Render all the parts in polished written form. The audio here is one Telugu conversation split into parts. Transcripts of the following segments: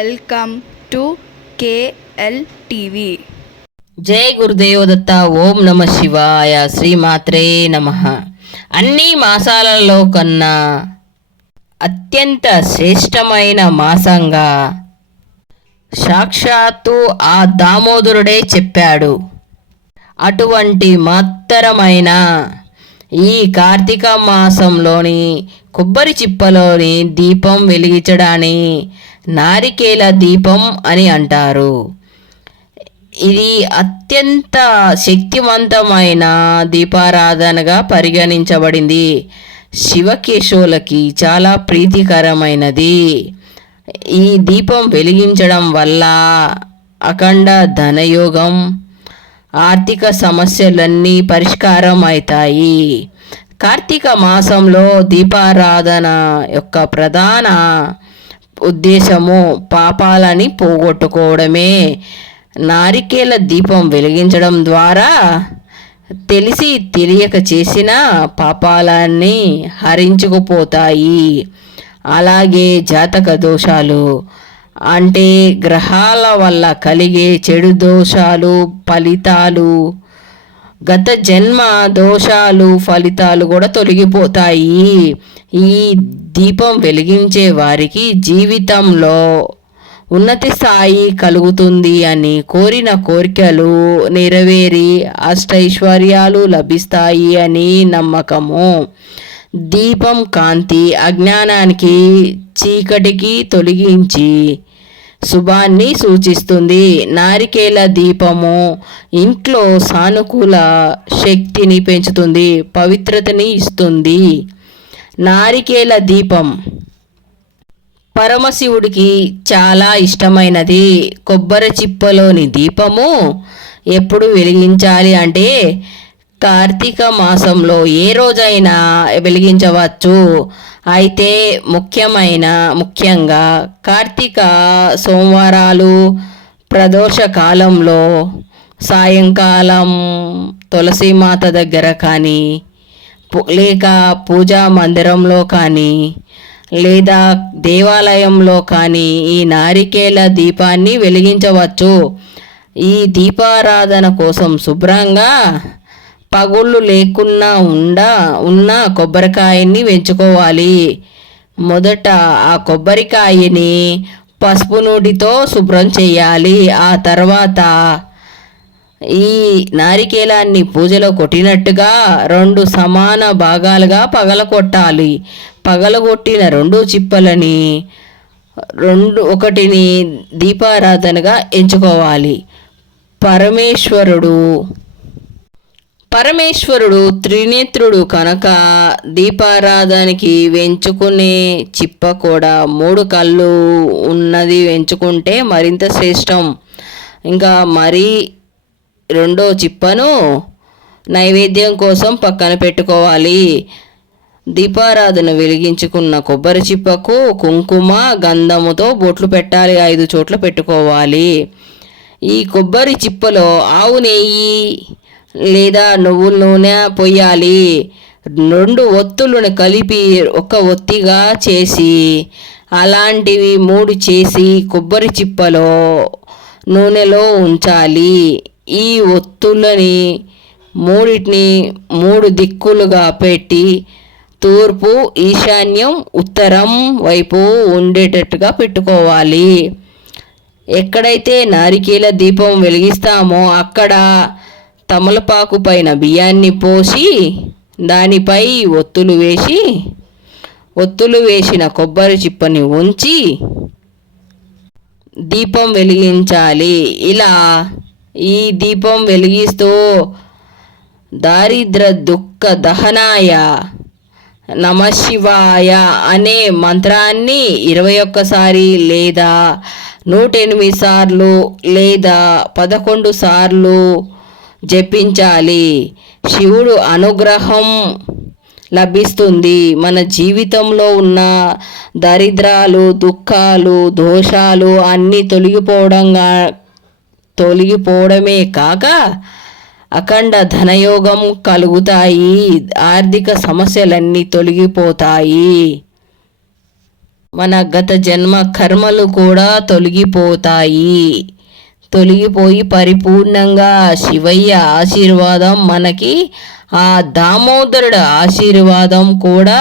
Welcome to KL TV. జై గురుదేవదత్త. ఓం నమ శివాయ. శ్రీమాత్రే నమ. అన్ని మాసాలలో కన్నా అత్యంత శ్రేష్టమైన మాసంగా సాక్షాత్తు ఆ దామోదరుడే చెప్పాడు. అటువంటి మహత్తరమైన ఈ కార్తీక మాసంలోని కొబ్బరి చిప్పలోని దీపం వెలిగించడాన్ని నారికేల దీపం అని అంటారు. ఇది అత్యంత శక్తివంతమైన దీపారాధనగా పరిగణించబడింది. శివకేశవులకి చాలా ప్రీతికరమైనది. ఈ దీపం వెలిగించడం వల్ల అఖండ ధనయోగం, ఆర్థిక సమస్యలన్నీ పరిష్కారం అవుతాయి. కార్తీక మాసంలో దీపారాధన యొక్క ప్రధాన ఉద్దేశము పాపాలని పోగొట్టుకోవడమే. నారికేల దీపం వెలిగించడం ద్వారా తెలిసి తెలియక చేసిన పాపాలన్నీ హరించుకుపోతాయి. అలాగే జాతక దోషాలు అంటే గ్రహాల వల్ల కలిగే చెడు దోషాలు ఫలితాలు, గత జన్మ దోషాలు ఫలితాలు కూడా తొలగిపోతాయి. ఈ దీపం వెలిగించే వారికి జీవితంలో ఉన్నతి స్థాయి కలుగుతుంది అని, కోరిన కోరికలు నెరవేరి అష్టైశ్వర్యాలు లభిస్తాయి అని నమ్మకము. దీపం కాంతి అజ్ఞానానికి చీకటికి తొలగించి శుభాన్ని సూచిస్తుంది. నారికేల దీపము ఇంట్లో సానుకూల శక్తిని పెంచుతుంది, పవిత్రతని ఇస్తుంది. నారికేల దీపం పరమశివుడికి చాలా ఇష్టమైనది. కొబ్బరి చిప్పలోని దీపము ఎప్పుడు వెలిగించాలి అంటే కార్తీక మాసంలో ఏ రోజైనా వెలిగించవచ్చు. అయితే ముఖ్యంగా కార్తీక సోమవారాలు, ప్రదోష కాలంలో సాయంకాలం తులసీమాత దగ్గర కానీ, లేక పూజా మందిరంలో కానీ, లేదా దేవాలయంలో కానీ ఈ నారికేల దీపాన్ని వెలిగించవచ్చు. ఈ దీపారాధన కోసం శుభ్రంగా పగుళ్ళు లేకున్నా ఉన్న కొబ్బరికాయని వెంచుకోవాలి. మొదట ఆ కొబ్బరికాయని పసుపు నూటితో శుభ్రం చేయాలి. ఆ తర్వాత ఈ నారికేలాన్ని పూజలో కొట్టినట్టుగా 2 సమాన భాగాలుగా పగలగొట్టాలి. పగలగొట్టిన 2 చిప్పలని ఒకటిని దీపారాధనగా ఎంచుకోవాలి. పరమేశ్వరుడు త్రినేత్రుడు కనుక దీపారాధనకి వెంచుకునే చిప్ప కూడా 3 కళ్ళు ఉన్నది వెంచుకుంటే మరింత శ్రేష్టం. ఇంకా మరి 2వ చిప్పను నైవేద్యం కోసం పక్కన పెట్టుకోవాలి. దీపారాధన వెలిగించుకున్న కొబ్బరి చిప్పకు కుంకుమ గంధముతో బొట్లు పెట్టాలి. 5 చోట్ల పెట్టుకోవాలి. ఈ కొబ్బరి చిప్పలో ఆవు నెయ్యి లేదా నువ్వుల నూనె పొయ్యాలి. 2 ఒత్తులను కలిపి ఒక ఒత్తిగా చేసి అలాంటివి 3 చేసి కొబ్బరి చిప్పలో నూనెలో ఉంచాలి. ఈ ఒత్తులని 3 దిక్కులుగా పెట్టి తూర్పు, ఈశాన్యం, ఉత్తరం వైపు ఉండేటట్టుగా పెట్టుకోవాలి. ఎక్కడైతే నారికేల దీపం వెలిగిస్తామో అక్కడ తమలపాకు పైన బియ్యాన్ని పోసి దానిపై ఒత్తులు వేసిన కొబ్బరి చిప్పని ఉంచి దీపం వెలిగించాలి. ఇలా ఈ దీపం వెలిగిస్తూ దారిద్ర దుఃఖ దహనాయ నమశివాయ అనే మంత్రాన్ని 21 సారి లేదా 108 సార్లు లేదా 11 సార్లు జపించాలి. శివుడు అనుగ్రహం లభిస్తుంది. మన జీవితంలో ఉన్న దరిద్రాలు, దుఃఖాలు, దోషాలు అన్నీ తొలగిపోవడమే కాక అఖండ ధనయోగం కలుగుతాయి. ఆర్థిక సమస్యలన్నీ తొలగిపోతాయి. మన గత జన్మ కర్మలు కూడా తొలగిపోయి పరిపూర్ణంగా శివయ్య ఆశీర్వాదం మనకి, ఆ దామోదరుడు ఆశీర్వాదం కూడా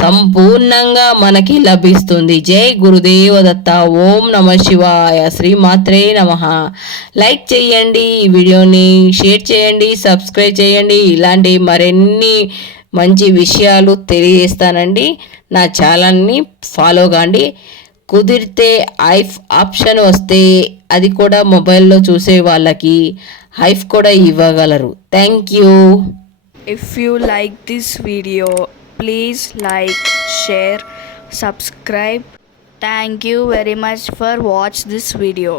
సంపూర్ణంగా మనకి లభిస్తుంది. జై గురుదేవ దత్త. ఓం నమ శివాయ. శ్రీమాత్రే నమః. లైక్ చేయండి, ఈ వీడియోని షేర్ చేయండి, సబ్స్క్రైబ్ చేయండి. ఇలాంటి మరిన్ని మంచి విషయాలు తెలియజేస్తానండి. నా ఛానల్ని ఫాలో కాండి. కుదిరితే ఐఫ్ ఆప్షన్ వస్తే అది కూడా మొబైల్లో చూసే వాళ్ళకి ఐఫ్ కూడా ఇవ్వగలరు. Thank you. If you like this video, please like, share, subscribe. Thank you very much for watch this video.